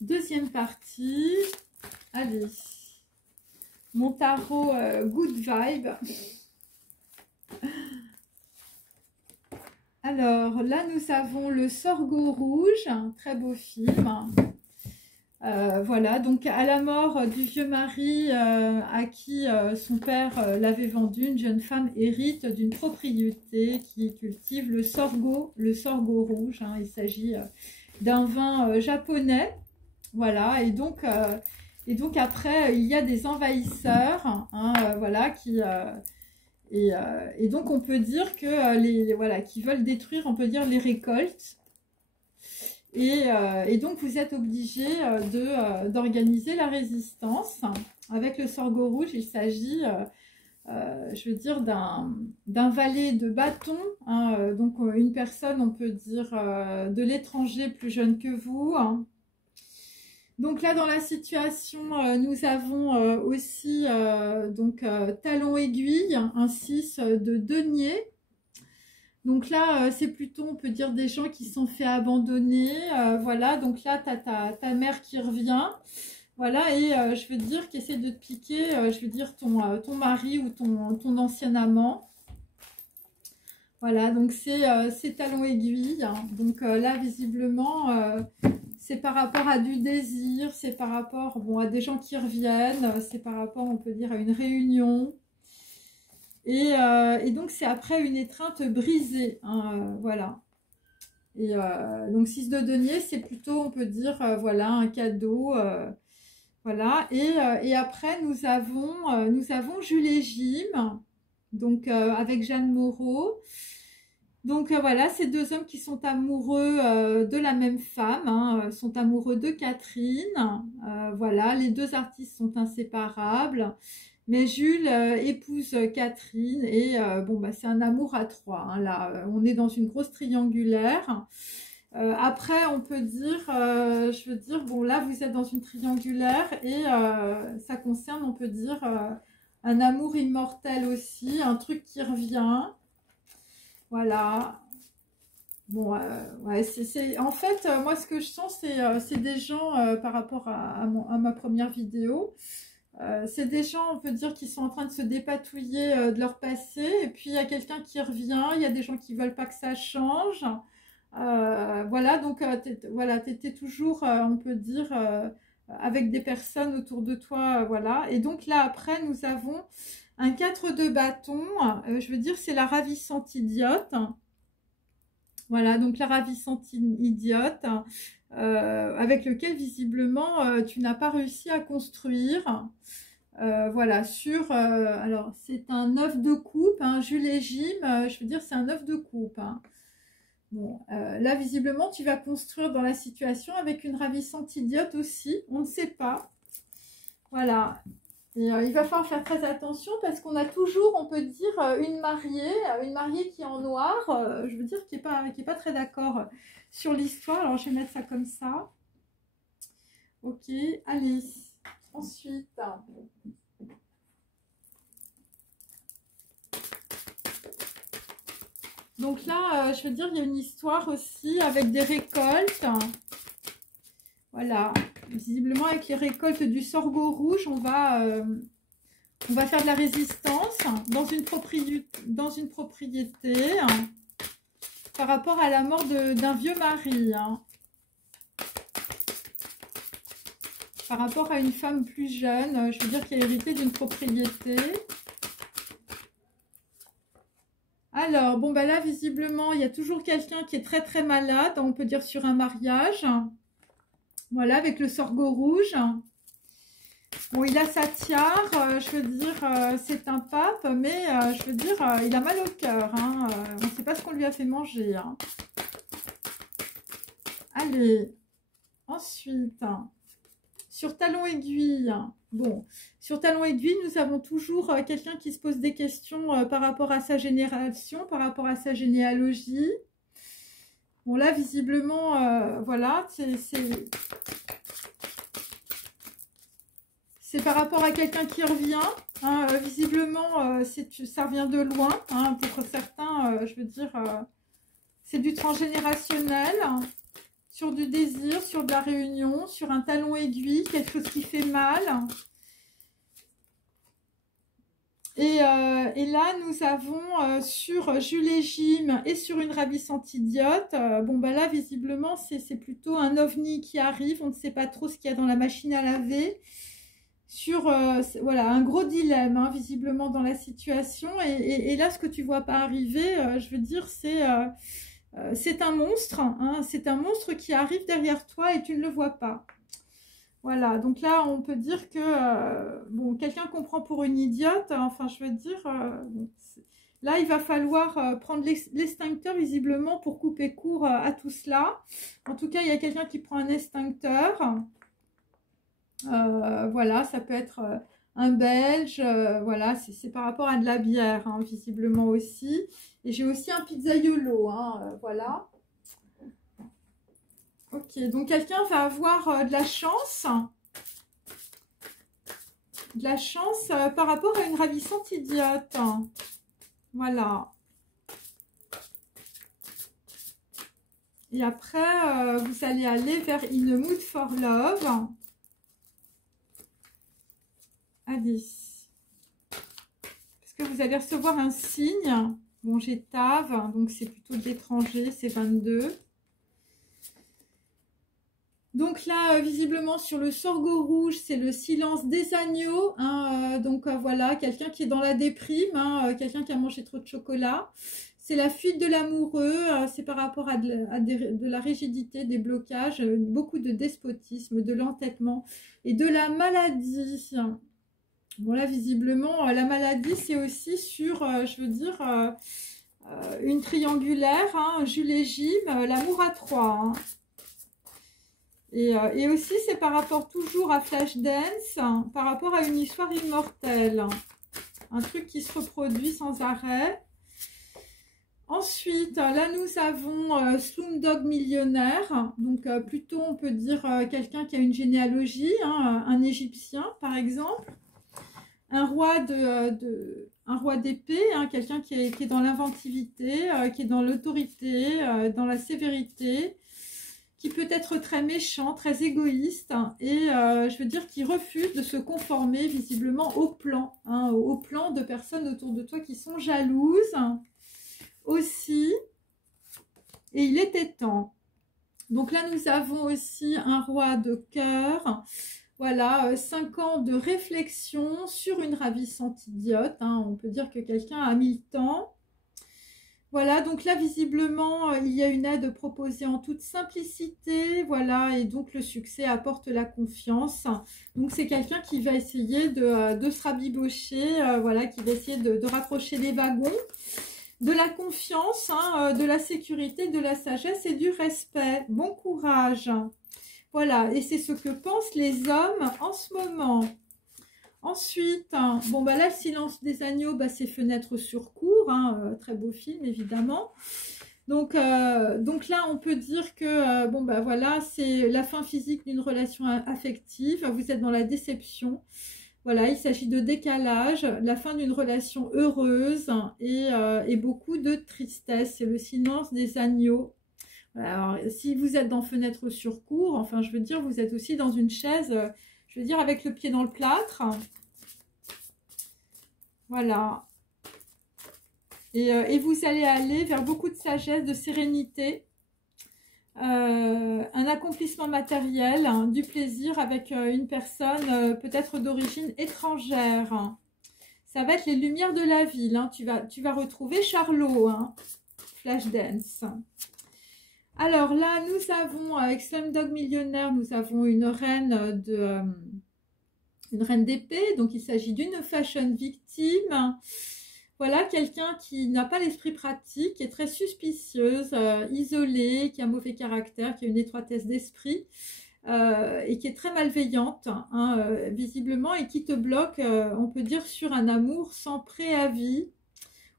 Deuxième partie. Allez. Mon tarot Good Vibe. Alors, là, nous avons le Sorgho Rouge. Un très beau film. Voilà, donc à la mort du vieux mari à qui son père l'avait vendu, une jeune femme hérite d'une propriété qui cultive le sorgho rouge. Hein. Il s'agit d'un vin japonais, voilà, et donc après il y a des envahisseurs, hein, voilà, et donc on peut dire que voilà, qui veulent détruire, on peut dire, les récoltes. Et donc, vous êtes obligé d'organiser la résistance. Avec le Sorgho Rouge, il s'agit, je veux dire, d'un valet de bâton. Hein, donc, une personne, on peut dire, de l'étranger plus jeune que vous. Hein. Donc là, dans la situation, nous avons aussi donc talon aiguille, un 6 de denier. Donc là, c'est plutôt, on peut dire, des gens qui sont fait abandonner. Voilà, donc là, tu as ta mère qui revient. Voilà, et je veux dire, qui essaie de te piquer, je veux dire, ton mari ou ton ancien amant. Voilà, donc c'est talon aiguille. Hein. Donc là, visiblement, c'est par rapport à du désir, c'est par rapport à des gens qui reviennent, c'est par rapport, on peut dire, à une réunion. Et donc, c'est après une étreinte brisée. Hein, voilà. Et donc, 6 de denier, c'est plutôt, on peut dire, voilà, un cadeau. Voilà. Et après, nous avons Jules et Jim, donc avec Jeanne Moreau. Donc voilà, ces deux hommes qui sont amoureux de la même femme, hein, sont amoureux de Catherine. Voilà, les deux artistes sont inséparables. Mais Jules épouse Catherine et bon, bah, c'est un amour à trois. Hein, là, on est dans une grosse triangulaire. Après, on peut dire, je veux dire, bon, là, vous êtes dans une triangulaire et ça concerne, on peut dire, un amour immortel aussi, un truc qui revient. Voilà. Bon, ouais, en fait, moi, ce que je sens, c'est des gens, par rapport à ma première vidéo, c'est des gens, on peut dire, qui sont en train de se dépatouiller de leur passé. Et puis, il y a quelqu'un qui revient. Il y a des gens qui ne veulent pas que ça change. Voilà, donc, voilà, tu étais toujours, on peut dire, avec des personnes autour de toi. Voilà. Et donc, là, après, nous avons un 4 de bâton. Je veux dire, c'est la ravissante idiote. Voilà, donc la ravissante idiote. Avec lequel visiblement tu n'as pas réussi à construire. Voilà, alors c'est un 9 de coupe, hein, Jules et Jim, je veux dire c'est un 9 de coupe. Hein. Bon, là visiblement tu vas construire dans la situation avec une ravissante idiote aussi, on ne sait pas. Voilà. Et, il va falloir faire très attention parce qu'on a toujours, on peut dire, une mariée qui est en noir, je veux dire, qui est pas très d'accord sur l'histoire. Alors, je vais mettre ça comme ça. Ok, allez. Ensuite, donc là, je veux dire, il y a une histoire aussi avec des récoltes. Voilà. Visiblement, avec les récoltes du Sorgho Rouge, on va faire de la résistance dans une propriété hein, par rapport à la mort d'un vieux mari. Hein, par rapport à une femme plus jeune, je veux dire, qui a hérité d'une propriété. Alors, bon, bah là, visiblement, il y a toujours quelqu'un qui est très très malade, on peut dire sur un mariage. Voilà, avec le Sorgho Rouge. Bon, il a sa tiare, je veux dire, c'est un pape, mais je veux dire, il a mal au cœur. Hein, on ne sait pas ce qu'on lui a fait manger. Hein. Allez, ensuite, sur talon aiguille. Bon, sur talon aiguille, nous avons toujours quelqu'un qui se pose des questions par rapport à sa génération, par rapport à sa généalogie. Bon, là, visiblement, voilà, c'est par rapport à quelqu'un qui revient. Hein, visiblement, ça revient de loin. Hein, pour certains, je veux dire, c'est du transgénérationnel. sur du désir, sur de la réunion, sur un talon aiguille, quelque chose qui fait mal. Et là, nous avons sur Jules et Jim et sur une ravissante idiote. Bon, bah là, visiblement, c'est plutôt un ovni qui arrive. On ne sait pas trop ce qu'il y a dans la machine à laver. Sur, voilà, un gros dilemme, hein, visiblement, dans la situation. Et là, ce que tu vois pas arriver, je veux dire, c'est un monstre. Hein, c'est un monstre qui arrive derrière toi et tu ne le vois pas. Voilà, donc là, on peut dire que, bon, quelqu'un qu'on prend pour une idiote, enfin, je veux dire, bon, là, il va falloir prendre l'extincteur, visiblement, pour couper court à tout cela. En tout cas, il y a quelqu'un qui prend un extincteur. Voilà, ça peut être un Belge, voilà, c'est par rapport à de la bière, hein, visiblement aussi. Et j'ai aussi un pizzaiolo, hein, voilà. Ok, donc quelqu'un va avoir de la chance par rapport à une ravissante idiote. Voilà. Et après, vous allez aller vers In Mood for Love. Alice. Parce que vous allez recevoir un signe. Bon, j'ai Tave, donc c'est plutôt de l'étranger, c'est 22. Donc là, visiblement, sur le sorgho rouge, c'est le silence des agneaux. Hein, donc voilà, quelqu'un qui est dans la déprime, hein, quelqu'un qui a mangé trop de chocolat. C'est la fuite de l'amoureux, c'est par rapport à de la rigidité, des blocages, beaucoup de despotisme, de l'entêtement et de la maladie. Bon là, visiblement, la maladie, c'est aussi sur, je veux dire, une triangulaire, hein, Jules et Jim, l'amour à 3. Hein. Et aussi, c'est par rapport toujours à Flashdance, hein, par rapport à une histoire immortelle. Un truc qui se reproduit sans arrêt. Ensuite, là, nous avons Slumdog Millionnaire. Donc, plutôt, on peut dire quelqu'un qui a une généalogie, hein, un Égyptien, par exemple. Un roi d'épée, hein, quelqu'un qui est dans l'inventivité, qui est dans l'autorité, dans la sévérité, qui peut être très méchant, très égoïste, hein, et je veux dire qui refuse de se conformer visiblement au plan, hein, au plan de personnes autour de toi qui sont jalouses, hein, aussi, et il était temps. Donc là, nous avons aussi un roi de cœur. Voilà, 5 ans de réflexion sur une ravissante idiote. Hein. On peut dire que quelqu'un a mis le temps. Voilà, donc là, visiblement, il y a une aide proposée en toute simplicité. Voilà, et donc le succès apporte la confiance. Donc c'est quelqu'un qui va essayer de se rabibocher, voilà, qui va essayer de raccrocher les wagons. De la confiance, hein, de la sécurité, de la sagesse et du respect. Bon courage. Voilà, et c'est ce que pensent les hommes en ce moment. Ensuite, bon, bah là, le silence des agneaux, bah, c'est Fenêtre sur cour, hein, très beau film, évidemment. Donc là, on peut dire que, bon, bah voilà, c'est la fin physique d'une relation affective. Vous êtes dans la déception. Voilà, il s'agit de décalage, la fin d'une relation heureuse et beaucoup de tristesse. C'est le silence des agneaux. Alors, si vous êtes dans Fenêtre sur cour, enfin, je veux dire, vous êtes aussi dans une chaise, je veux dire, avec le pied dans le plâtre. Voilà. Et vous allez aller vers beaucoup de sagesse, de sérénité, un accomplissement matériel, hein, du plaisir avec une personne peut-être d'origine étrangère. Ça va être les lumières de la ville. Hein. Tu vas retrouver Charlot, hein, Flashdance. Alors là, nous avons, avec Slumdog Millionnaire, nous avons une reine d'épée. Donc, il s'agit d'une fashion victime. Voilà, quelqu'un qui n'a pas l'esprit pratique, qui est très suspicieuse, isolée, qui a un mauvais caractère, qui a une étroitesse d'esprit et qui est très malveillante, hein, visiblement, et qui te bloque, on peut dire, sur un amour sans préavis.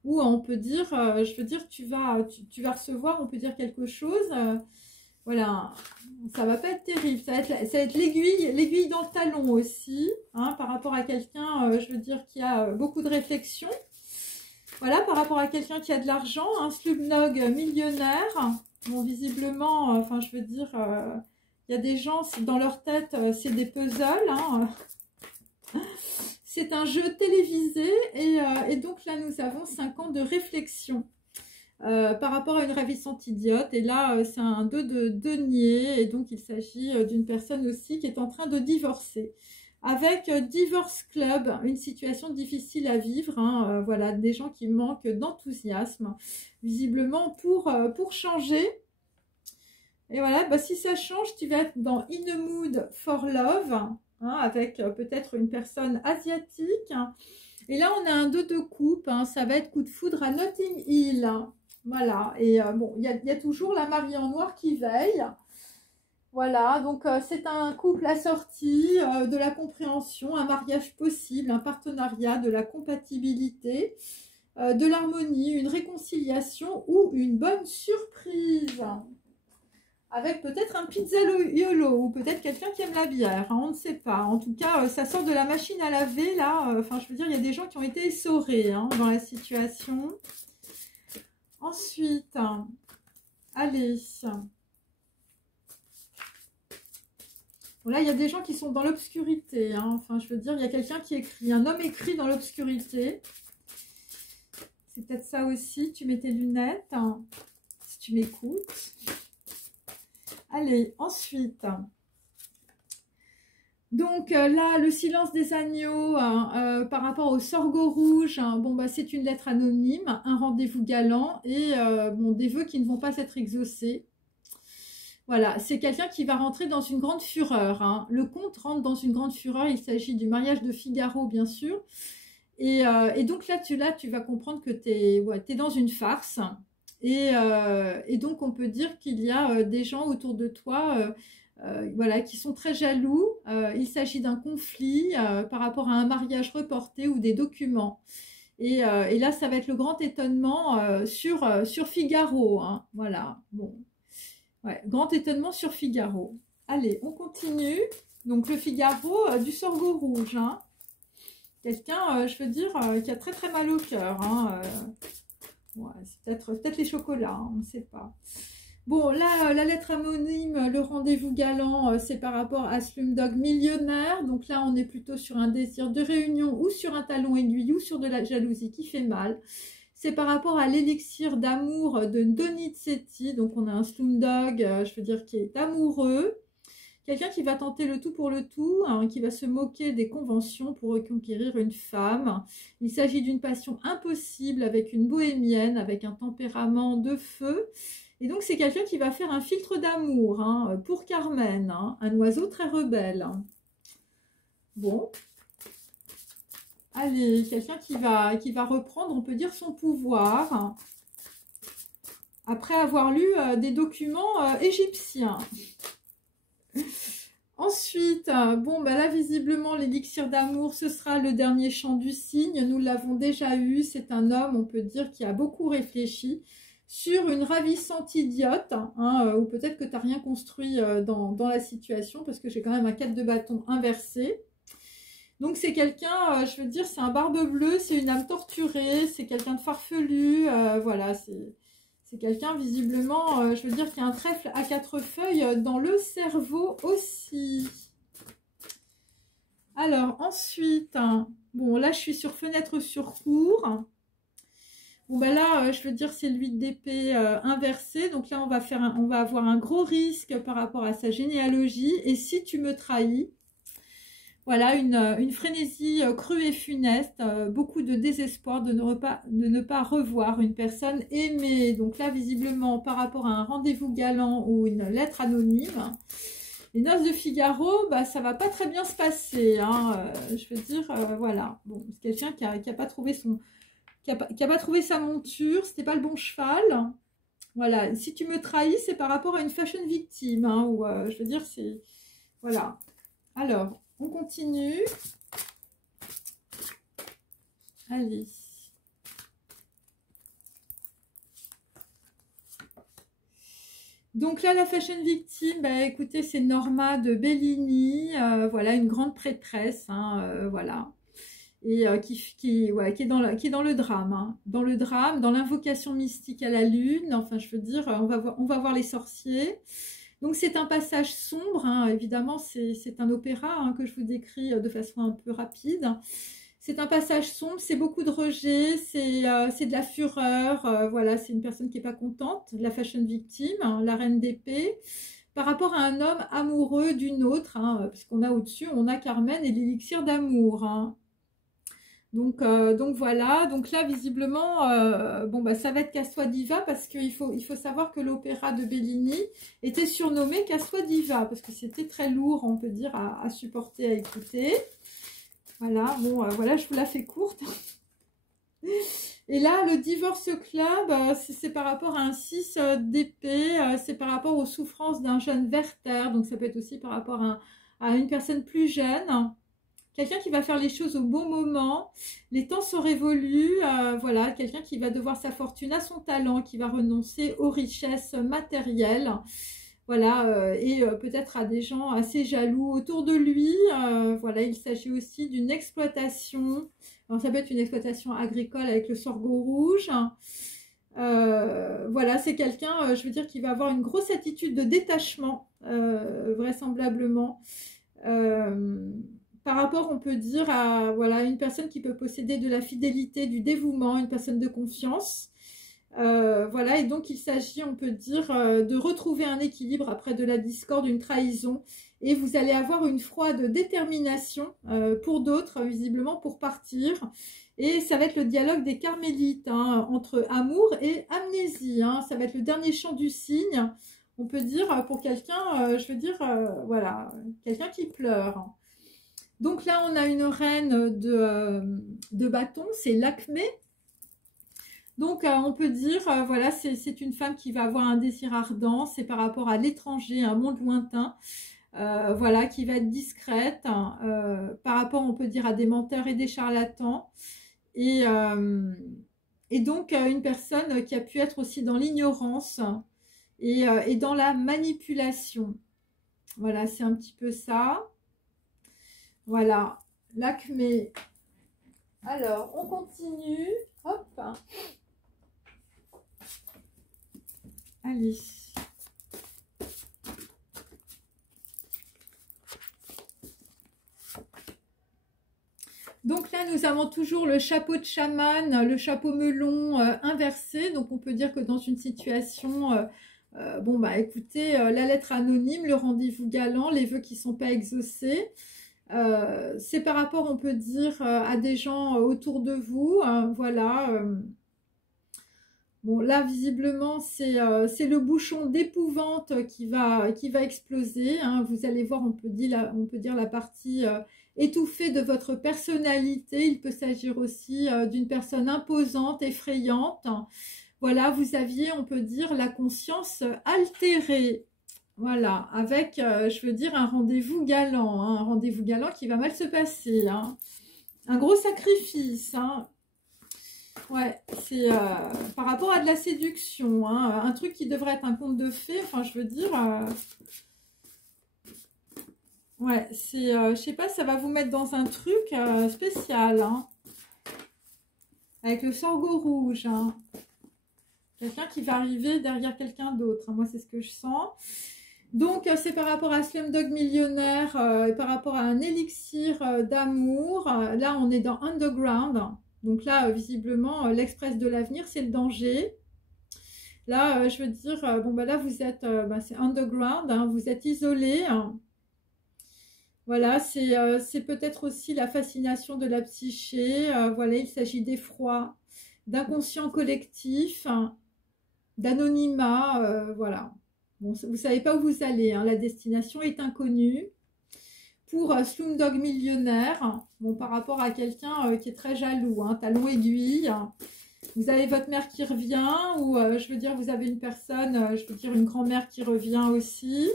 Ou on peut dire, je veux dire, tu vas recevoir, on peut dire quelque chose, voilà, ça va pas être terrible, ça va être l'aiguille dans le talon aussi, hein, par rapport à quelqu'un, je veux dire, qui a beaucoup de réflexion. Voilà, par rapport à quelqu'un qui a de l'argent, un slumdog millionnaire. Bon, visiblement, enfin, je veux dire, il y a des gens, dans leur tête, c'est des puzzles, hein. C'est un jeu télévisé et donc là, nous avons 5 ans de réflexion par rapport à une ravissante idiote. Et là, c'est un 2 de denier et donc il s'agit d'une personne aussi qui est en train de divorcer. Avec Divorce Club, une situation difficile à vivre, hein, voilà, des gens qui manquent d'enthousiasme, visiblement pour changer. Et voilà, bah, si ça change, tu vas être dans In a Mood for Love, hein, avec peut-être une personne asiatique. Et là, on a un 2 de coupe, hein, ça va être coup de foudre à Notting Hill. Hein, voilà, et bon, il y a toujours la mariée en noir qui veille. Voilà, donc c'est un couple assorti, de la compréhension, un mariage possible, un partenariat, de la compatibilité, de l'harmonie, une réconciliation ou une bonne surprise. Avec peut-être un pizzaiolo ou peut-être quelqu'un qui aime la bière, hein, on ne sait pas. En tout cas, ça sort de la machine à laver, là. Enfin, je veux dire, il y a des gens qui ont été essorés, hein, dans la situation. Ensuite, allez. Bon, là, il y a des gens qui sont dans l'obscurité, hein. Enfin, je veux dire, il y a quelqu'un qui écrit. Un homme écrit dans l'obscurité. C'est peut-être ça aussi. Tu mets tes lunettes, hein, si tu m'écoutes. Allez, ensuite, donc là, le silence des agneaux par rapport au sorgho rouge, hein, bon, bah, c'est une lettre anonyme, un rendez-vous galant et bon, des vœux qui ne vont pas être exaucés. Voilà, c'est quelqu'un qui va rentrer dans une grande fureur. Hein. Le comte rentre dans une grande fureur, il s'agit du mariage de Figaro, bien sûr. Et donc là, tu vas comprendre que tu es dans une farce. Et donc, on peut dire qu'il y a des gens autour de toi voilà, qui sont très jaloux. Il s'agit d'un conflit par rapport à un mariage reporté ou des documents. Et là, ça va être le grand étonnement sur Figaro. Hein. Voilà, bon. Ouais, grand étonnement sur Figaro. Allez, on continue. Donc, le Figaro du sorgho rouge. Hein. Quelqu'un, je veux dire, qui a très très mal au cœur. Hein, ouais, c'est peut-être les chocolats, hein, on ne sait pas. Bon, là, la lettre anonyme, le rendez-vous galant, c'est par rapport à Slumdog Millionnaire. Donc là, on est plutôt sur un désir de réunion ou sur un talon aiguille ou sur de la jalousie qui fait mal. C'est par rapport à l'élixir d'amour de Donizetti. Donc on a un Slumdog, je veux dire, qui est amoureux. Quelqu'un qui va tenter le tout pour le tout, hein, qui va se moquer des conventions pour reconquérir une femme. Il s'agit d'une passion impossible avec une bohémienne, avec un tempérament de feu. Et donc, c'est quelqu'un qui va faire un filtre d'amour hein, pour Carmen, hein, un oiseau très rebelle. Bon. Allez, quelqu'un qui va reprendre, on peut dire, son pouvoir après avoir lu des documents égyptiens. Ensuite, bon, bah là, visiblement, l'élixir d'amour, ce sera le dernier chant du cygne. Nous l'avons déjà eu. C'est un homme, on peut dire, qui a beaucoup réfléchi sur une ravissante idiote, hein, ou peut-être que tu n'as rien construit dans la situation, parce que j'ai quand même un 4 de bâton inversé. Donc, c'est quelqu'un, je veux dire, c'est un barbe bleue, c'est une âme torturée, c'est quelqu'un de farfelu, voilà, c'est quelqu'un, visiblement, je veux dire, qui a un trèfle à 4 feuilles dans le cerveau aussi. Alors, ensuite, hein, bon, là, je suis sur fenêtre sur cour. Bon, ben là, je veux dire, c'est l'huile d'épée inversée. Donc là, on va avoir un gros risque par rapport à sa généalogie. Et si tu me trahis, voilà, une frénésie crue et funeste, beaucoup de désespoir de ne pas revoir une personne aimée. Donc là, visiblement, par rapport à un rendez-vous galant ou une lettre anonyme, les noces de Figaro, bah, ça va pas très bien se passer. Hein, je veux dire, voilà. Bon, c'est quelqu'un qui a pas trouvé qui a pas trouvé sa monture, c'était pas le bon cheval. Voilà, si tu me trahis, c'est par rapport à une fashion victime. Hein, ou, je veux dire, c'est... Voilà. Alors... On continue. Allez. Donc là, la fashion victime, bah, écoutez, c'est Norma de Bellini. Voilà, une grande prêtresse. Hein, voilà. et ouais, qui est dans le drame, hein. Dans le drame, dans l'invocation mystique à la lune, enfin je veux dire, on va voir les sorciers. Donc c'est un passage sombre, hein. Évidemment c'est un opéra, hein, que je vous décris de façon un peu rapide. C'est un passage sombre, c'est beaucoup de rejet, c'est de la fureur, voilà, c'est une personne qui n'est pas contente, la fashion victime, hein, la reine d'épée, par rapport à un homme amoureux d'une autre, hein, puisqu'on a au-dessus, on a Carmen et l'élixir d'amour, hein. Donc voilà, donc là visiblement, bon bah ça va être Casse-toi Diva parce qu'il faut savoir que l'opéra de Bellini était surnommé Casse-toi Diva parce que c'était très lourd, on peut dire, à supporter, à écouter. Voilà, bon, voilà, je vous la fais courte. Et là, le Divorce Club, c'est par rapport à un 6 d'épée, c'est par rapport aux souffrances d'un jeune Werther, donc ça peut être aussi par rapport à une personne plus jeune. Quelqu'un qui va faire les choses au bon moment, les temps sont révolus, voilà, quelqu'un qui va devoir sa fortune à son talent, qui va renoncer aux richesses matérielles, voilà, et peut-être à des gens assez jaloux autour de lui, voilà, il s'agit aussi d'une exploitation, alors ça peut être une exploitation agricole avec le sorgho rouge, voilà, c'est quelqu'un, je veux dire, qui va avoir une grosse attitude de détachement, vraisemblablement, par rapport, on peut dire, à voilà, une personne qui peut posséder de la fidélité, du dévouement, une personne de confiance. Voilà, et donc il s'agit, on peut dire, de retrouver un équilibre après de la discorde, une trahison. Et vous allez avoir une froide détermination pour d'autres, visiblement, pour partir. Et ça va être le dialogue des carmélites, hein, entre amour et amnésie, hein. Ça va être le dernier chant du cygne, on peut dire, pour quelqu'un, je veux dire, voilà, quelqu'un qui pleure. Donc là, on a une reine de bâton, c'est l'Acmé. Donc on peut dire, voilà, c'est une femme qui va avoir un désir ardent, c'est par rapport à l'étranger, un monde lointain, voilà, qui va être discrète, hein, par rapport, on peut dire, à des menteurs et des charlatans. Et donc une personne qui a pu être aussi dans l'ignorance et dans la manipulation. Voilà, c'est un petit peu ça. Voilà, l'Acmé. Alors, on continue. Hop. Allez. Donc là, nous avons toujours le chapeau de chaman, le chapeau melon inversé. Donc, on peut dire que dans une situation... bon, bah écoutez, la lettre anonyme, le rendez-vous galant, les vœux qui ne sont pas exaucés. C'est par rapport, on peut dire, à des gens autour de vous, voilà. Bon, là, visiblement, c'est le bouchon d'épouvante qui va exploser, hein. Vous allez voir, on peut dire la partie étouffée de votre personnalité. Il peut s'agir aussi d'une personne imposante, effrayante. Voilà, vous aviez, on peut dire, la conscience altérée. Voilà, avec, je veux dire, un rendez-vous galant, hein, un rendez-vous galant qui va mal se passer, hein. Un gros sacrifice, hein. Ouais, c'est par rapport à de la séduction, hein, un truc qui devrait être un conte de fées, enfin, je veux dire, ouais, c'est, je sais pas, ça va vous mettre dans un truc spécial, hein, avec le sorgho rouge, hein. Quelqu'un qui va arriver derrière quelqu'un d'autre, hein. Moi, c'est ce que je sens. Donc, c'est par rapport à Slumdog Millionnaire, et par rapport à un élixir d'amour. Là, on est dans Underground. Donc là, visiblement, l'Express de l'avenir, c'est le danger. Là, je veux dire, bon, bah là, vous êtes, c'est Underground, hein, vous êtes isolé, hein. Voilà, c'est peut-être aussi la fascination de la psyché. Voilà, il s'agit d'effroi, d'inconscient collectif, hein, d'anonymat, voilà. Bon, vous ne savez pas où vous allez, hein, la destination est inconnue. Pour Slumdog Millionnaire, bon, par rapport à quelqu'un qui est très jaloux, hein, talon aiguille, vous avez votre mère qui revient, ou je veux dire, vous avez une personne, je veux dire, une grand-mère qui revient aussi,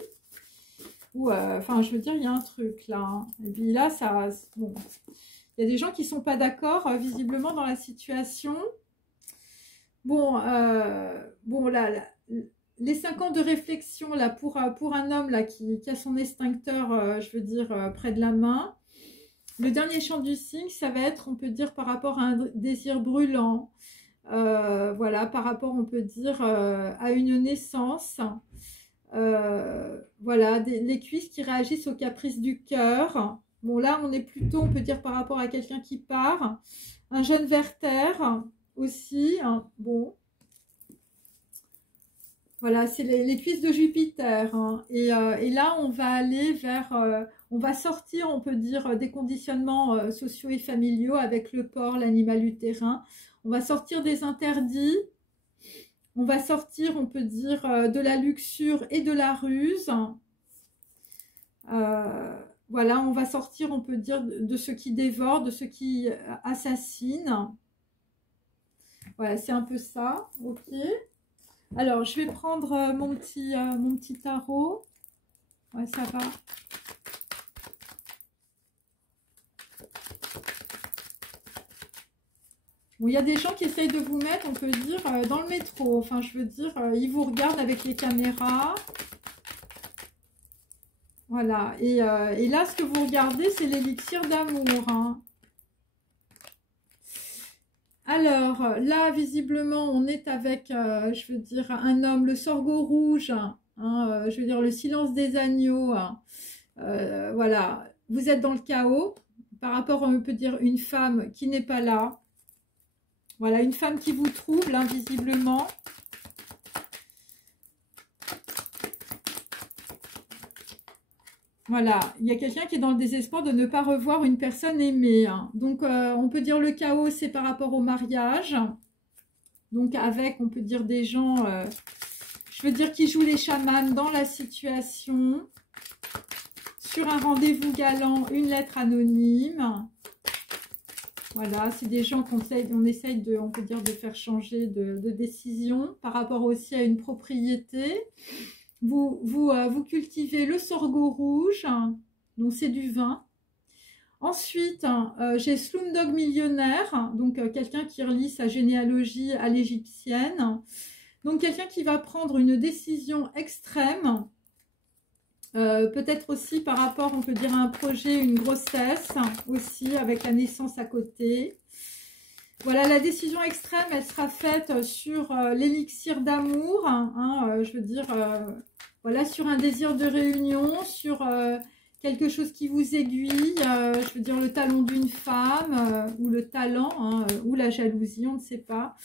ou, enfin, je veux dire, il y a un truc là, hein. Et puis là, ça, bon, il y a des gens qui ne sont pas d'accord, visiblement, dans la situation. Bon, bon là les 5 ans de réflexion là pour un homme là qui a son extincteur, je veux dire, près de la main. Le dernier chant du cygne, ça va être, on peut dire, par rapport à un désir brûlant. Voilà, par rapport, on peut dire, à une naissance. Voilà, les cuisses qui réagissent aux caprices du cœur. Bon, là, on est plutôt, on peut dire, par rapport à quelqu'un qui part. Un jeune Werther aussi. Hein. Bon. Voilà, c'est les cuisses de Jupiter. Hein. Et là, on va aller vers... on va sortir, on peut dire, des conditionnements sociaux et familiaux avec le porc, l'animal utérin. On va sortir des interdits. On va sortir, on peut dire, de la luxure et de la ruse. Voilà, on va sortir, on peut dire, de ce qui dévore, de ce qui assassine. Voilà, c'est un peu ça. Ok. Alors, je vais prendre mon petit tarot. Ouais, ça va. Bon, il y a des gens qui essayent de vous mettre, on peut dire, dans le métro. Enfin, je veux dire, ils vous regardent avec les caméras. Voilà. Et là, ce que vous regardez, c'est l'élixir d'amour. Hein. Alors, là, visiblement, on est avec, je veux dire, un homme, le sorgho rouge. Hein, je veux dire, le silence des agneaux. Hein. Voilà. Vous êtes dans le chaos. Par rapport, on peut dire, une femme qui n'est pas là. Voilà, une femme qui vous trouble, hein, visiblement. Voilà, il y a quelqu'un qui est dans le désespoir de ne pas revoir une personne aimée. Hein. Donc, on peut dire le chaos, c'est par rapport au mariage. Donc, avec, on peut dire des gens, je veux dire, qui jouent les chamans dans la situation. Sur un rendez-vous galant, une lettre anonyme. Voilà, c'est des gens qu'on essaye de, on peut dire, de faire changer de décision par rapport aussi à une propriété. Vous cultivez le sorgho rouge, donc c'est du vin. Ensuite, j'ai Slumdog millionnaire, donc quelqu'un qui relie sa généalogie à l'égyptienne. Donc quelqu'un qui va prendre une décision extrême, peut-être aussi par rapport, on peut dire, à un projet, une grossesse, aussi avec la naissance à côté. Voilà, la décision extrême, elle sera faite sur l'élixir d'amour, hein, je veux dire, voilà, sur un désir de réunion, sur quelque chose qui vous aiguille, je veux dire le talon d'une femme, ou le talent, hein, ou la jalousie, on ne sait pas.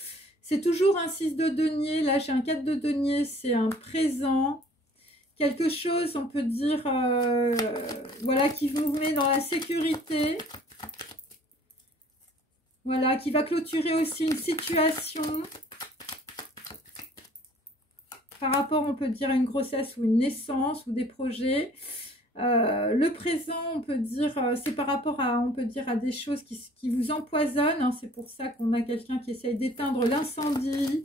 C'est toujours un 6 de denier, là j'ai un 4 de denier, c'est un présent. Quelque chose, on peut dire, voilà, qui vous met dans la sécurité. Voilà, qui va clôturer aussi une situation. Par rapport, on peut dire, à une grossesse ou une naissance ou des projets. Le présent, on peut dire, c'est par rapport à, on peut dire, à des choses qui vous empoisonnent. Hein. C'est pour ça qu'on a quelqu'un qui essaye d'éteindre l'incendie.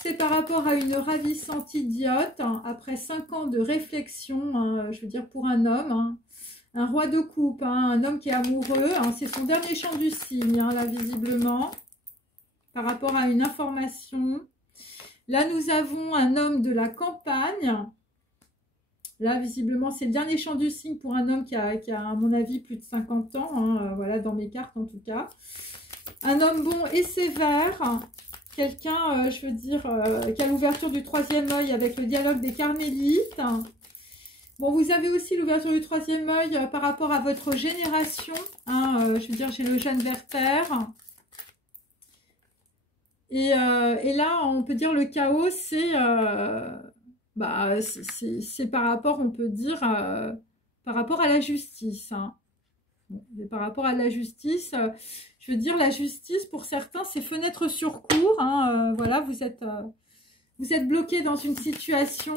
C'est par rapport à une ravissante idiote, hein, après 5 ans de réflexion, hein, je veux dire pour un homme, hein, un roi de coupe, hein, un homme qui est amoureux, hein, c'est son dernier chant du cygne, hein, là visiblement, par rapport à une information. Là nous avons un homme de la campagne, là visiblement c'est le dernier chant du cygne pour un homme qui a à mon avis plus de 50 ans, hein, voilà dans mes cartes en tout cas. Un homme bon et sévère. Quelqu'un, je veux dire, qui a l'ouverture du 3e œil avec le dialogue des carmélites. Bon, vous avez aussi l'ouverture du 3e œil par rapport à votre génération. Hein, je veux dire, j'ai le jeune Werther. Et là, on peut dire le chaos, c'est par rapport, on peut dire, par rapport à la justice. Hein. Bon, mais par rapport à la justice, je veux dire, la justice, pour certains, c'est fenêtre sur cour. Hein, voilà, vous êtes bloqué dans une situation.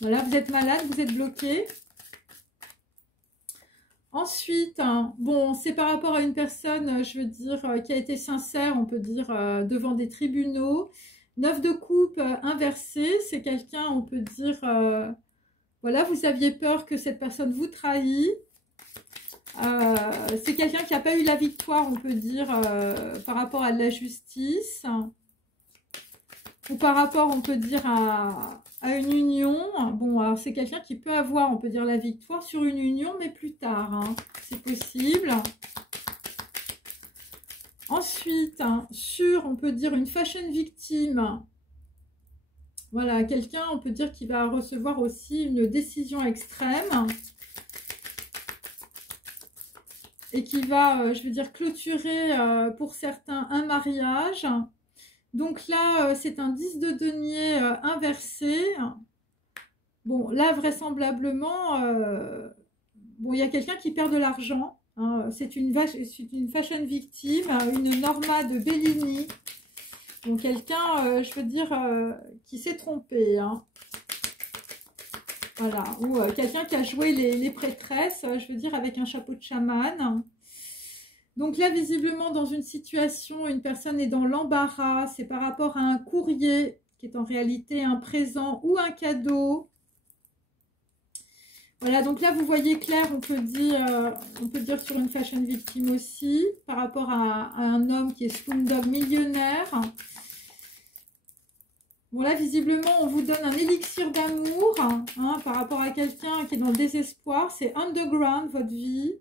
Voilà, vous êtes malade, vous êtes bloqué. Ensuite, hein, bon, c'est par rapport à une personne, je veux dire, qui a été sincère, on peut dire, devant des tribunaux. 9 de coupe inversé, c'est quelqu'un, on peut dire, voilà, vous aviez peur que cette personne vous trahisse. C'est quelqu'un qui n'a pas eu la victoire, on peut dire, par rapport à la justice. Ou par rapport, on peut dire, à une union. Bon, alors c'est quelqu'un qui peut avoir, on peut dire, la victoire sur une union, mais plus tard, hein, c'est possible. Ensuite, hein, sur, on peut dire, une fashion victime. Voilà, quelqu'un, on peut dire, qui va recevoir aussi une décision extrême. Et qui va, je veux dire, clôturer pour certains un mariage. Donc là, c'est un 10 de denier inversé. Bon, là, vraisemblablement, bon, il y a quelqu'un qui perd de l'argent. Hein. C'est une fashion victime, une Norma de Bellini. Donc, quelqu'un, je veux dire, qui s'est trompé. Hein. Voilà, ou quelqu'un qui a joué les prêtresses, je veux dire, avec un chapeau de chaman. Donc là, visiblement, dans une situation, une personne est dans l'embarras. C'est par rapport à un courrier qui est en réalité un présent ou un cadeau. Voilà, donc là, vous voyez clair, on peut dire sur une fashion victime aussi, par rapport à un homme qui est slumdog millionnaire. Bon, là, visiblement, on vous donne un élixir d'amour hein, par rapport à quelqu'un qui est dans le désespoir. C'est underground, votre vie.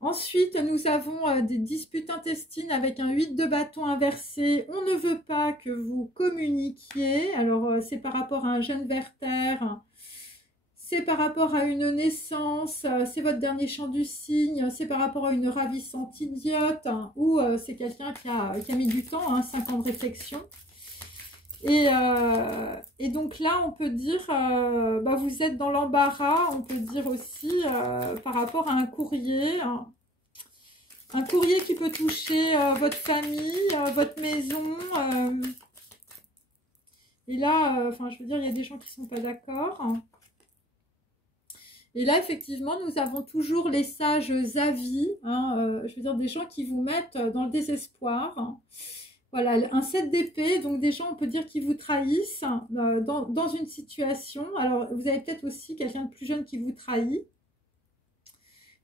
Ensuite, nous avons des disputes intestines avec un 8 de bâton inversé. On ne veut pas que vous communiquiez. Alors, c'est par rapport à un jeune Werther. C'est par rapport à une naissance. C'est votre dernier chant du cygne. C'est par rapport à une ravissante idiote. Ou c'est quelqu'un qui a mis du temps, 5 ans de réflexion. Et donc là, on peut dire, vous êtes dans l'embarras. On peut dire aussi par rapport à un courrier. Un courrier qui peut toucher votre famille, votre maison. Et là, je veux dire, il y a des gens qui ne sont pas d'accord. Et là, effectivement, nous avons toujours les sages avis. Je veux dire, des gens qui vous mettent dans le désespoir. Voilà, un 7 d'épée. Donc, des gens, on peut dire, qui vous trahissent dans une situation. Alors, vous avez peut-être aussi quelqu'un de plus jeune qui vous trahit.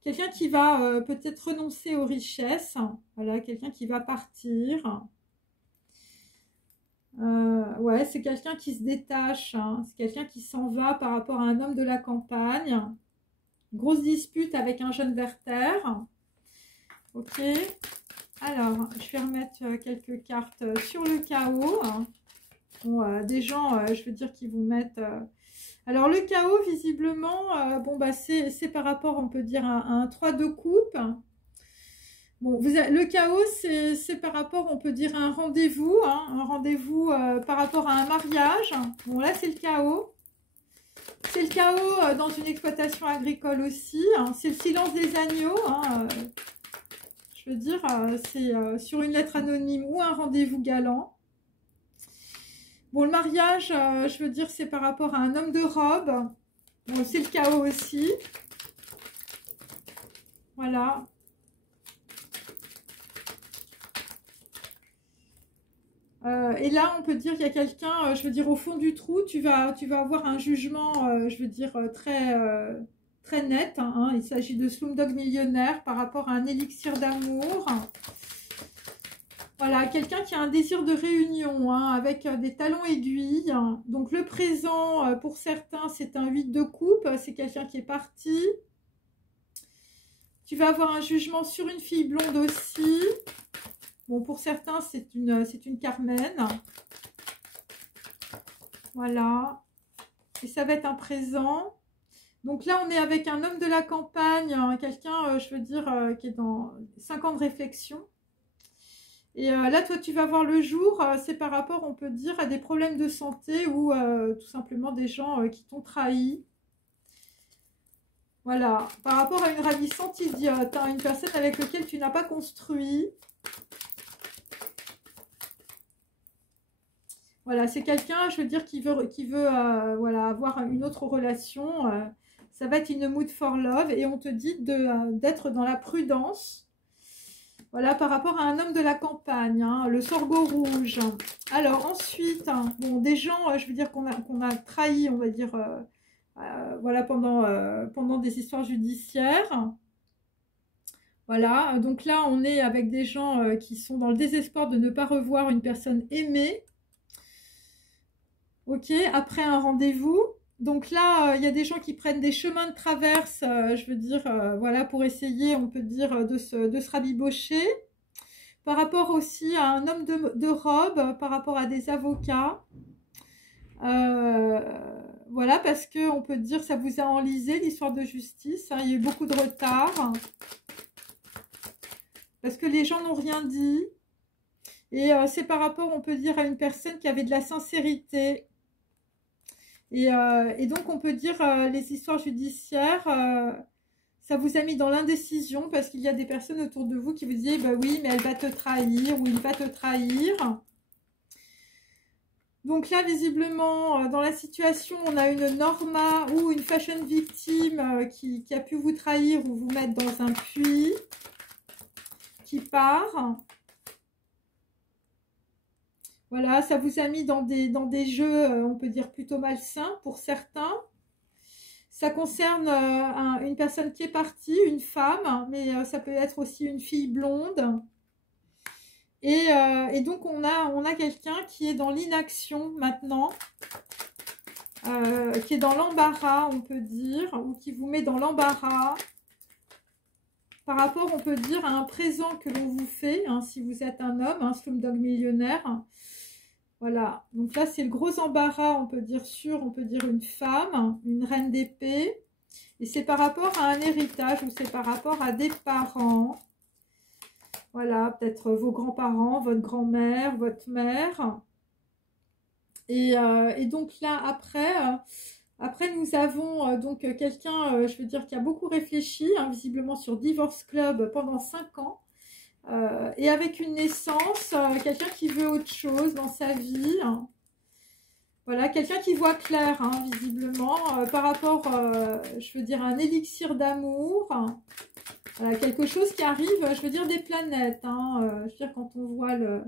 Quelqu'un qui va peut-être renoncer aux richesses. Voilà, quelqu'un qui va partir. Ouais, c'est quelqu'un qui se détache. C'est quelqu'un qui s'en va par rapport à un homme de la campagne. Grosse dispute avec un jeune Werther. Ok. Alors, je vais remettre quelques cartes sur le chaos. Bon, des gens, je veux dire, qui vous mettent... Alors, le chaos, visiblement, c'est par rapport, on peut dire, à un 3 de coupe. Bon, le chaos, c'est par rapport, on peut dire, à un rendez-vous. Un rendez-vous par rapport à un mariage. Bon, là, c'est le chaos. C'est le chaos dans une exploitation agricole aussi. C'est le silence des agneaux. Je veux dire, c'est sur une lettre anonyme ou un rendez-vous galant. Bon, le mariage, je veux dire, c'est par rapport à un homme de robe. Bon, c'est le chaos aussi. Voilà. Et là, on peut dire qu'il y a quelqu'un, je veux dire, au fond du trou, tu vas avoir un jugement, je veux dire, très net. Il s'agit de Slumdog millionnaire par rapport à un élixir d'amour. Voilà, quelqu'un qui a un désir de réunion avec des talons aiguilles. Donc, le présent, pour certains, c'est un 8 de coupe. C'est quelqu'un qui est parti. Tu vas avoir un jugement sur une fille blonde aussi. Bon, pour certains, c'est une Carmen. Voilà. Et ça va être un présent. Donc là, on est avec un homme de la campagne, quelqu'un, je veux dire, qui est dans 5 ans de réflexion. Et là, toi, tu vas voir le jour, c'est par rapport, on peut dire, à des problèmes de santé ou tout simplement des gens qui t'ont trahi. Voilà, par rapport à une ravissante idiote, une personne avec laquelle tu n'as pas construit. Voilà, c'est quelqu'un, je veux dire, qui veut voilà, avoir une autre relation. Ça va être une mood for love et on te dit d'être dans la prudence. Voilà, par rapport à un homme de la campagne, le sorgho rouge. Alors ensuite, bon, des gens, je veux dire, qu'on a trahi, on va dire, voilà, pendant des histoires judiciaires. Voilà, donc là, on est avec des gens qui sont dans le désespoir de ne pas revoir une personne aimée. Ok, après un rendez-vous. Donc là, il y a des gens qui prennent des chemins de traverse, je veux dire, voilà, pour essayer, on peut dire, de se rabibocher. Par rapport aussi à un homme de robe, par rapport à des avocats. Voilà, parce que on peut dire ça vous a enlisé l'histoire de justice. Hein, il y a eu beaucoup de retard. Parce que les gens n'ont rien dit. Et c'est par rapport, on peut dire, à une personne qui avait de la sincérité. Et donc, on peut dire, les histoires judiciaires, ça vous a mis dans l'indécision parce qu'il y a des personnes autour de vous qui vous disent, bah oui, mais elle va te trahir ou il va te trahir. Donc là, visiblement, dans la situation, on a une Norma ou une fashion victime qui a pu vous trahir ou vous mettre dans un puits, qui part. Voilà, ça vous a mis dans des jeux, on peut dire, plutôt malsains pour certains. Ça concerne une personne qui est partie, une femme, mais ça peut être aussi une fille blonde. Et donc, on a quelqu'un qui est dans l'inaction maintenant, qui est dans l'embarras, on peut dire, ou qui vous met dans l'embarras par rapport, on peut dire, à un présent que l'on vous fait, hein, si vous êtes un homme, un slumdog millionnaire. Voilà, donc là, c'est le gros embarras, on peut dire on peut dire une femme, une reine d'épée. Et c'est par rapport à un héritage ou c'est par rapport à des parents. Voilà, peut-être vos grands-parents, votre grand-mère, votre mère. Et donc là, après nous avons donc quelqu'un, je veux dire, qui a beaucoup réfléchi, hein, visiblement sur Divorce Club pendant 5 ans. Et avec une naissance, quelqu'un qui veut autre chose dans sa vie. Hein. Voilà, quelqu'un qui voit clair, hein, visiblement, par rapport, je veux dire, à un élixir d'amour. Voilà, quelque chose qui arrive, je veux dire, des planètes. Hein, je veux dire, quand on voit le...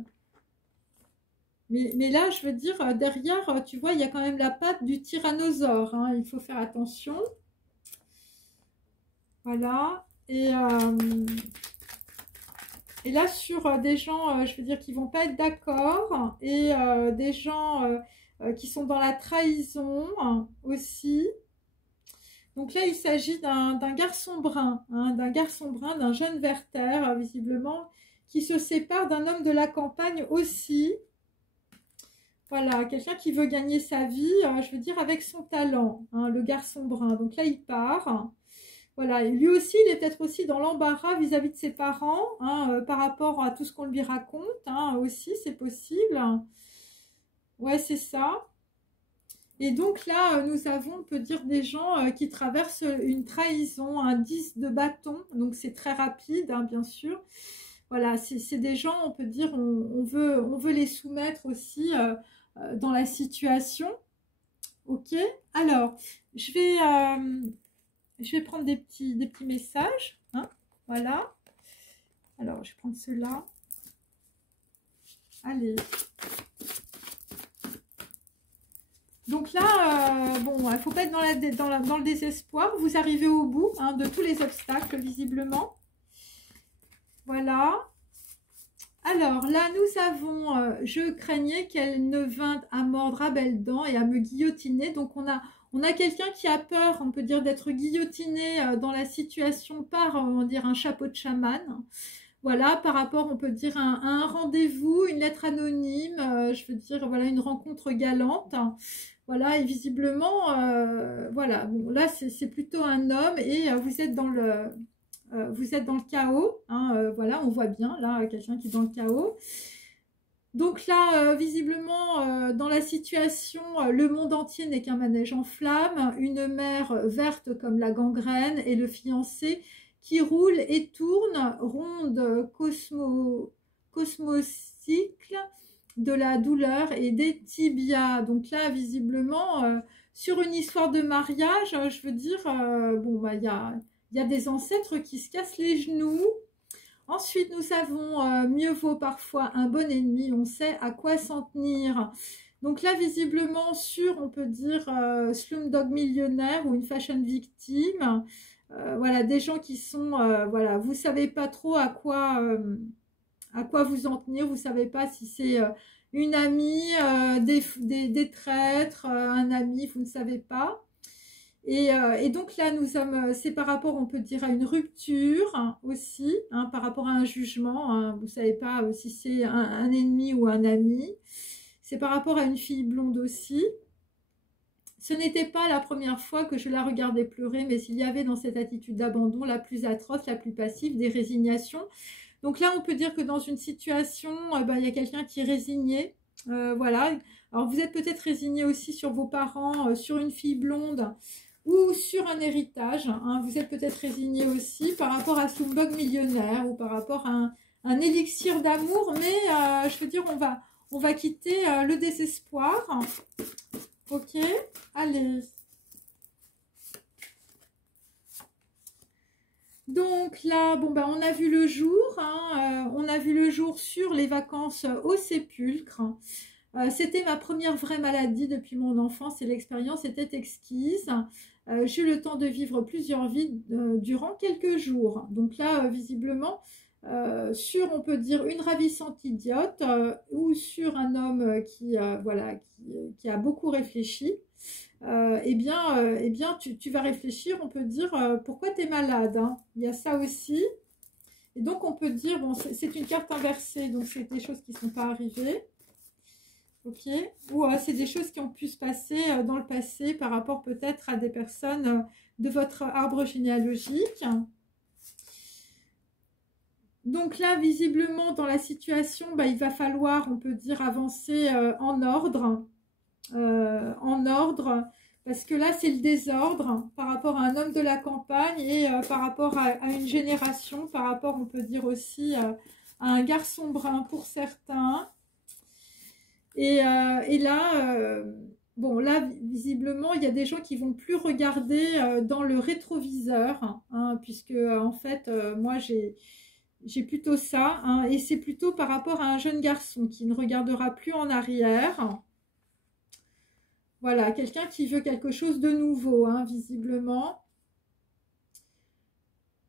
Mais là, je veux dire, derrière, tu vois, il y a quand même la patte du tyrannosaure. Hein, il faut faire attention. Voilà. Et là, sur des gens, je veux dire, qui vont pas être d'accord. Et des gens qui sont dans la trahison aussi. Donc là, il s'agit d'un garçon brun, hein, d'un jeune Werther, visiblement, qui se sépare d'un homme de la campagne aussi. Voilà, quelqu'un qui veut gagner sa vie, je veux dire, avec son talent, hein, le garçon brun. Donc là, il part. Voilà, et lui aussi, il est peut-être aussi dans l'embarras vis-à-vis de ses parents, hein, par rapport à tout ce qu'on lui raconte, hein, aussi, c'est possible. Ouais, c'est ça. Et donc là, nous avons, on peut dire, des gens qui traversent une trahison, un 10 de bâton. Donc c'est très rapide, hein, bien sûr. Voilà, c'est des gens, on peut dire, on veut les soumettre aussi dans la situation. Ok, alors, je vais prendre des petits messages. Hein, voilà. Alors, je vais prendre ceux-là. Allez. Donc là, bon, il ne faut pas être dans le désespoir. Vous arrivez au bout, hein, de tous les obstacles, visiblement. Voilà. Alors là, nous avons, je craignais qu'elle ne vînt à mordre à belles dents et à me guillotiner. Donc on a quelqu'un qui a peur, on peut dire, d'être guillotiné dans la situation par, on va dire, un chapeau de chaman. Voilà, par rapport, on peut dire, à un rendez-vous, une lettre anonyme, je veux dire, voilà, une rencontre galante. Voilà, et visiblement, voilà, bon, là, c'est plutôt un homme et vous êtes dans le chaos. Hein, voilà, on voit bien, là, quelqu'un qui est dans le chaos. Donc là, visiblement, dans la situation, le monde entier n'est qu'un manège en flammes, une mer verte comme la gangrène et le fiancé qui roule et tourne, ronde cosmocycle de la douleur et des tibias. Donc là, visiblement, sur une histoire de mariage, je veux dire, bon, bah, il y a des ancêtres qui se cassent les genoux. Ensuite, nous savons, mieux vaut parfois un bon ennemi, on sait à quoi s'en tenir. Donc là, visiblement, on peut dire, slumdog millionnaire ou une fashion victime. Voilà, des gens qui sont, voilà, vous savez pas trop à quoi vous en tenir, vous savez pas si c'est une amie, des traîtres, un ami, vous ne savez pas. Et donc là, nous sommes, c'est par rapport, on peut dire, à une rupture hein, aussi, hein, par rapport à un jugement. Hein, vous ne savez pas si c'est un ennemi ou un ami. C'est par rapport à une fille blonde aussi. Ce n'était pas la première fois que je la regardais pleurer, mais s'il y avait dans cette attitude d'abandon la plus atroce, la plus passive, des résignations. Donc là, on peut dire que dans une situation, il y a quelqu'un qui est résigné. Voilà. Alors vous êtes peut-être résigné aussi sur vos parents, sur une fille blonde ou sur un héritage. Hein. Vous êtes peut-être résigné aussi par rapport à Slumdog millionnaire ou par rapport à un élixir d'amour. Mais je veux dire, on va quitter le désespoir. Ok, allez. Donc là, bon on a vu le jour, hein, on a vu le jour sur les vacances au sépulcre. C'était ma première vraie maladie depuis mon enfance et l'expérience était exquise. J'ai eu le temps de vivre plusieurs vies durant quelques jours. Donc là, visiblement, sur, on peut dire, une ravissante idiote ou sur un homme qui a beaucoup réfléchi. Eh bien tu vas réfléchir, on peut dire, pourquoi tu es malade hein. Il y a ça aussi. Et donc, on peut dire, bon, c'est une carte inversée, donc c'est des choses qui ne sont pas arrivées. Ok. Ou c'est des choses qui ont pu se passer dans le passé par rapport peut-être à des personnes de votre arbre généalogique. Donc là, visiblement, dans la situation, il va falloir, on peut dire, avancer en ordre. Parce que là, c'est le désordre par rapport à un homme de la campagne et par rapport à une génération, par rapport, on peut dire aussi, à un garçon brun pour certains. Et là, là, visiblement, il y a des gens qui vont plus regarder dans le rétroviseur, hein, puisque, en fait, moi, j'ai plutôt ça, hein, et c'est plutôt par rapport à un jeune garçon qui ne regardera plus en arrière. Voilà, quelqu'un qui veut quelque chose de nouveau, hein, visiblement.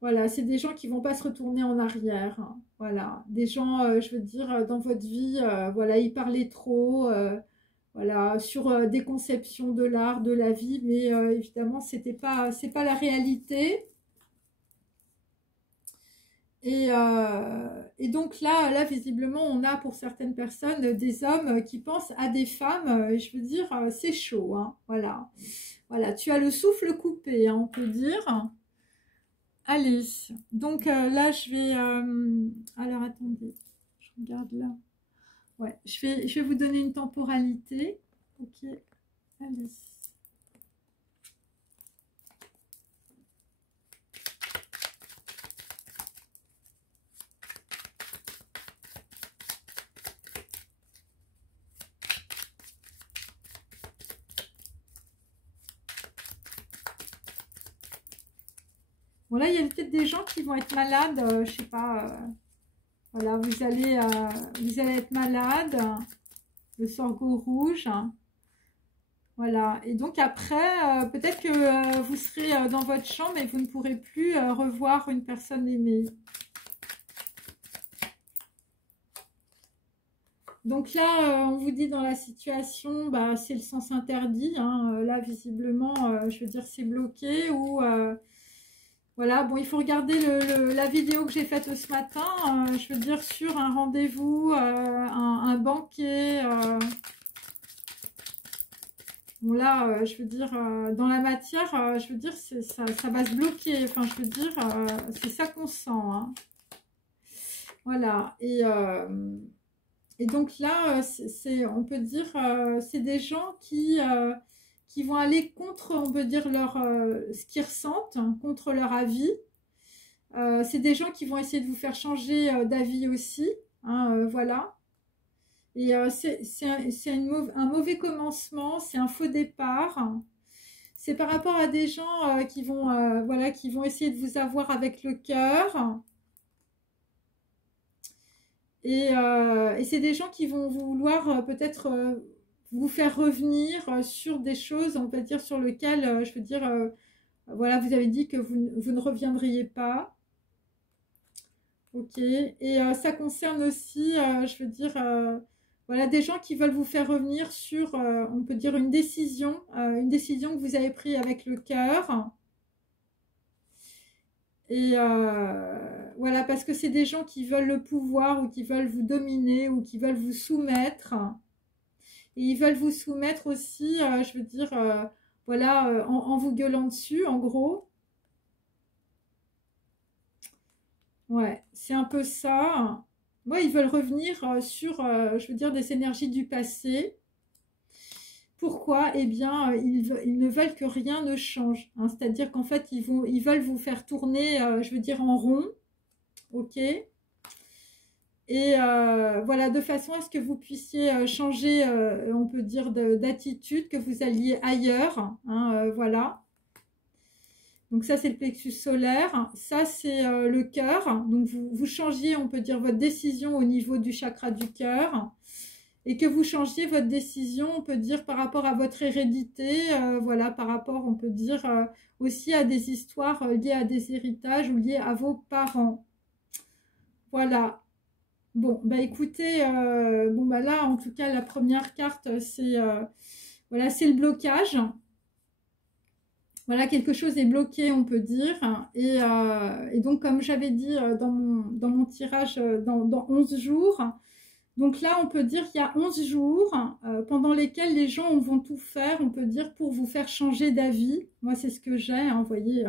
Voilà, c'est des gens qui ne vont pas se retourner en arrière. Hein, voilà, des gens, je veux dire, dans votre vie, voilà, ils parlaient trop, voilà, sur des conceptions de l'art, de la vie, mais évidemment, c'est pas la réalité. Et donc là, visiblement, on a pour certaines personnes des hommes qui pensent à des femmes. Je veux dire, c'est chaud. Hein, voilà. Voilà, tu as le souffle coupé, hein, on peut dire. Allez, donc là, je vais... alors, attendez, je regarde là. Ouais, je vais vous donner une temporalité. Ok, allez. Bon là, il y a peut-être des gens qui vont être malades, je sais pas. Voilà, vous allez être malade, le sorgho rouge. Voilà, et donc après, peut-être que vous serez dans votre chambre et vous ne pourrez plus revoir une personne aimée. Donc là, on vous dit dans la situation, c'est le sens interdit. Hein, là, visiblement, je veux dire, c'est bloqué ou... voilà, bon, il faut regarder la vidéo que j'ai faite ce matin, je veux dire, sur un rendez-vous, un banquet. Bon, là, je veux dire, dans la matière, je veux dire, ça va se bloquer. Enfin, je veux dire, c'est ça qu'on sent. Hein. Voilà, et donc là, on peut dire, c'est des gens qui vont aller contre, on peut dire, ce qu'ils ressentent, hein, contre leur avis. C'est des gens qui vont essayer de vous faire changer d'avis aussi. Hein, voilà. Et c'est un mauvais commencement, c'est un faux départ. C'est par rapport à des gens qui vont essayer de vous avoir avec le cœur. Et c'est des gens qui vont vouloir peut-être vous faire revenir sur des choses, on peut dire, sur lesquelles, je veux dire, voilà, vous avez dit que vous ne reviendriez pas. Ok. Et ça concerne aussi, je veux dire, Voilà, des gens qui veulent vous faire revenir sur, on peut dire, une décision que vous avez prise avec le cœur. Et voilà, parce que c'est des gens qui veulent le pouvoir ou qui veulent vous dominer ou qui veulent vous soumettre. Et ils veulent vous soumettre aussi, je veux dire, voilà, en vous gueulant dessus, en gros. Ouais, c'est un peu ça. Ouais, ils veulent revenir sur, je veux dire, des énergies du passé. Pourquoi? Eh bien, ils ne veulent que rien ne change, hein. C'est-à-dire qu'en fait, ils veulent vous faire tourner, je veux dire, en rond, ok? Et voilà, de façon à ce que vous puissiez changer, on peut dire, d'attitude, que vous alliez ailleurs, hein, voilà. Donc ça, c'est le plexus solaire. Ça, c'est le cœur. Donc vous changiez, on peut dire, votre décision au niveau du chakra du cœur. Et que vous changiez votre décision, on peut dire, par rapport à votre hérédité. Voilà, par rapport, on peut dire, aussi à des histoires liées à des héritages ou liées à vos parents. Voilà. Bon, bah écoutez, bon bah là, en tout cas, la première carte, c'est voilà, c'est le blocage. Voilà, quelque chose est bloqué, on peut dire. Et donc, comme j'avais dit dans mon tirage, dans 11 jours, donc là, on peut dire qu'il y a 11 jours pendant lesquels les gens vont tout faire, on peut dire, pour vous faire changer d'avis. Moi, c'est ce que j'ai, hein, vous voyez,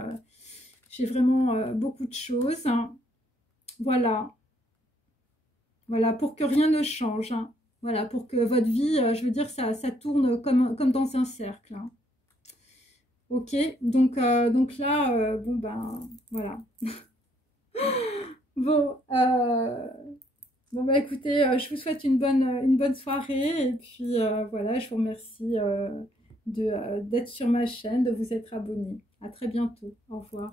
j'ai vraiment beaucoup de choses. Hein. Voilà. Voilà, pour que rien ne change. Hein. Voilà, pour que votre vie, je veux dire, ça tourne comme dans un cercle. Hein. Ok, donc là, bon ben, voilà. Bon, bon bah écoutez, je vous souhaite une bonne soirée et puis voilà, je vous remercie d'être sur ma chaîne, de vous être abonné. À très bientôt. Au revoir.